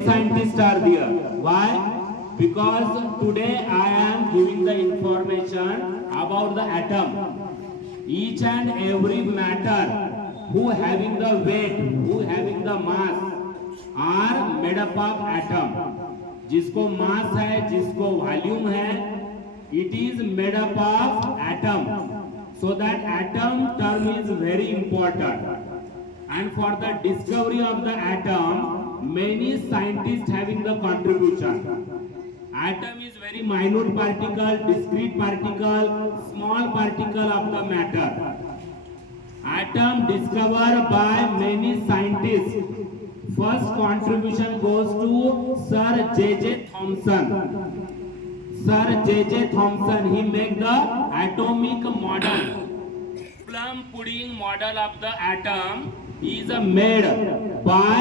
scientists are there. Why? Because today I am giving the information about the atom. Each and every matter who having the weight, who having the mass are made up of atom. जिसको mass है, जिसको volume है, it is made up of atom. So that atom term is very important. And for the discovery of the atom, many scientists having the contribution. Atom is very minute particle, discrete particle, small particle of the matter. Atom discovered by many scientists. First contribution goes to Sir J.J. Thomson. Sir J.J. Thomson, he made the atomic model. Plum pudding model of the atom is made by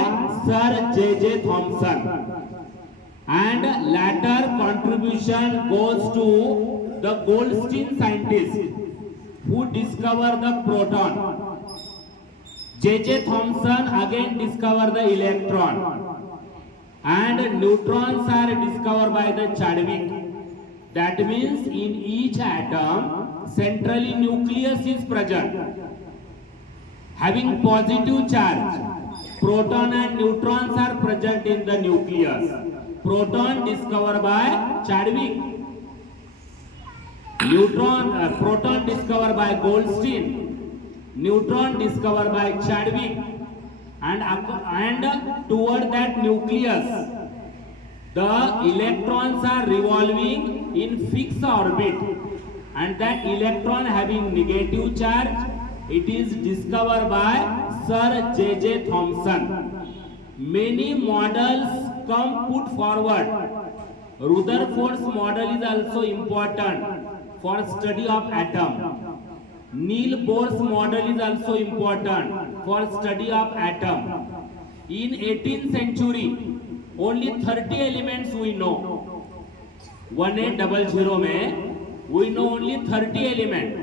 Sir J.J. Thomson. And latter contribution goes to the Goldstein scientist who discovered the proton. J.J. Thomson again discovered the electron. And neutrons are discovered by the Chadwick. That means in each atom, centrally nucleus is present, having positive charge. Proton and neutrons are present in the nucleus. Proton discovered by Chadwick. Proton discovered by Goldstein. Neutron discovered by Chadwick. And toward that nucleus, the electrons are revolving in fixed orbit, and that electron having negative charge, it is discovered by Sir J.J. Thomson. Many models come put forward. Rutherford's model is also important for study of atom. Niels Bohr's model is also important for study of atom. In 18th century, only 30 elements we know. 1800 में we know only 30 elements.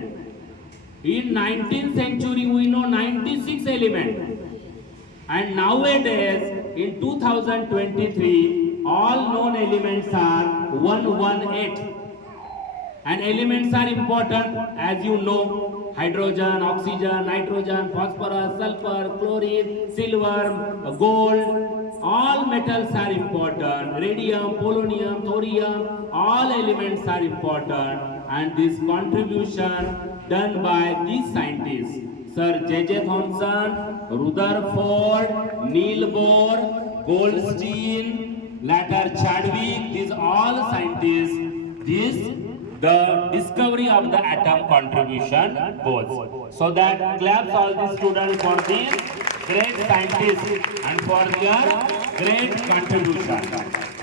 In 19th century we know 96 elements. And nowadays in 2023 all known elements are 118. And elements are important, as you know: hydrogen, oxygen, nitrogen, phosphorus, sulfur, chlorine, silver, gold. All metals are important. Radium, polonium, thorium, all elements are important. And this contribution done by these scientists, Sir J.J. Thomson, Rutherford, Niels Bohr, Goldstein, later Chadwick, these all scientists, the discovery of the atom contribution goes. So that claps all the students for these great scientists and for their great contribution.